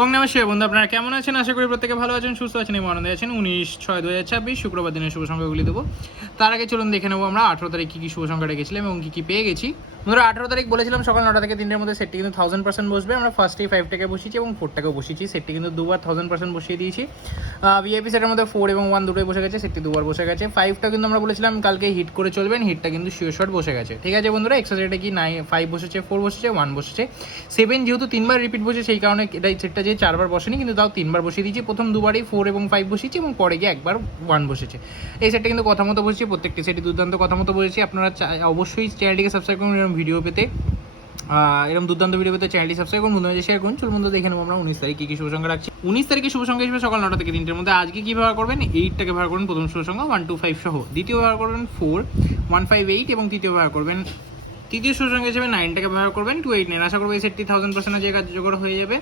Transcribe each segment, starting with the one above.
ওং নমস্কার বন্ধু, আপনারা কেমন আছেন? আশা করি প্রত্যেকে ভালো আছেন, সুস্থ আছেন এবং আনন্দে আছেন। 19/6/2026 শুক্রবার দিনের শুভ সংখ্যাগুলি দেবো। তার আগে চলুন দেখে নেবো আমরা 18 তারিখ কী কী শুভ সংখ্যা রেখেছিলাম এবং কী কী পেয়ে গেছি। বন্ধুরা 18 তারিখ বলেছিলাম সকাল 9টা থেকে 3টের মধ্যে সেটটি কিন্তু 1000% বসবে। আমরা ফার্স্টেই 5টাকে বসিয়েছি এবং 4টাকেও বসিয়েছি। সেটটি কিন্তু দুবার 1000% বসিয়ে দিয়েছি। ভিআইপি সেটের মধ্যে 4 এবং 1 দুটোই বসে গেছে, সেটটি দুবার বসে গেছে। 5টা কিন্তু আমরা বলেছিলাম কালকে হিট করে চলবেন, হিটটা কিন্তু শিওর শট বসে গেছে। ঠিক আছে বন্ধুরা, এক্সট্রা সেটে কি 5 বসেছে, 4 বসেছে, 1 বসেছে, 7 যেহেতু 3বার রিপিট বসে সেই কারণে এটাই সেটটা যে 4বার বসেনি কিন্তু তাও 3বার বসিয়ে দিয়েছি। প্রথম দুবারই 4 এবং 5 বসিয়েছি এবং পরে গিয়ে একবার 1 বসেছে। এই সেটটা কিন্তু কথা মতো বসেছি, প্রত্যেকটি সেটই দুর্দান্ত কথা মতো বসেছি। আপনারা অবশ্যই চ্যানেলটিকে সাবস্ক্রাইব করুন এরকম ভিডিও পেতে, এরকম দুর্দান্ত ভিডিও পেতে চ্যানেলটি সাবস্ক্রাইব করুন, বন্ধুদের শেয়ার করুন। চলুন বন্ধু দেখে নেবো আমরা 19 তারিখ কী কী শুভ সংখ্যা রাখছি। 19 তারিখে শুভ সংখ্যা হিসেবে সকাল 9টা থেকে 3টের মধ্যে আজকে কী ব্যবহার করবেন? 8টাকে ব্যবহার করবেন প্রথম শুভ সংখ্যা 1 2 5 সহ, দ্বিতীয় ব্যবহার করবেন 4 1 5 8 এবং তৃতীয় ব্যবহার করবেন তৃতীয় শুভ সংখ্যা হিসেবে 9টাকে ব্যবহার করবেন 2 8 9। আশা করবো এই সেটটি 1000% যে কার্যকর হয়ে যাবে।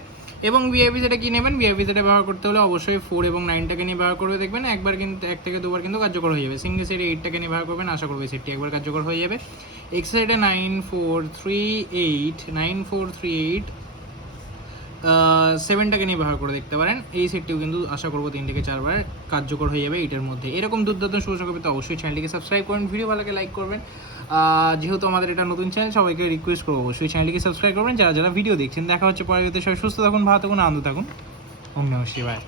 এবং ভিআইপি সেটা কী নেবেন? ভিআইপি সেটা ব্যবহার করতে হলে অবশ্যই 4 এবং 9টাকে নিয়ে ব্যবহার করবে, দেখবেন একবার কিন্তু 1 থেকে 2বার কিন্তু কার্যকর হয়ে যাবে। সিঙ্গেল সেটে 8টাকে নিয়ে ব্যবহার করবেন, আশা করবো এই সেটটি একবার কার্যকর হয়ে যাবে। এক্স সাইডে 9 4 3 8 9 4 3 8 7টাকে নিয়ে ব্যবহার করে দেখতে পারেন। এই সেটটিও কিন্তু আশা করবো 3 থেকে 4বার কার্যকর হয়ে যাবে এইটার মধ্যে। এরকম দুর্দান্ত শুভ সংখ্যা পেতে অবশ্যই চ্যানেলটিকে সাবস্ক্রাইব করুন, ভিডিও ভালো লাগে লাইক করবেন। যেহেতু আমাদের এটা নতুন চ্যানেল, সবাইকে রিকোয়েস্ট করবো অবশ্যই চ্যানেলটিকে সাবস্ক্রাইব করবেন যারা যারা ভিডিও দেখছেন। দেখা হচ্ছে পরে, সবাই সুস্থ থাকুন, ভালো থাকুন, আনন্দ থাকুন। ওম নমঃ শিবায়।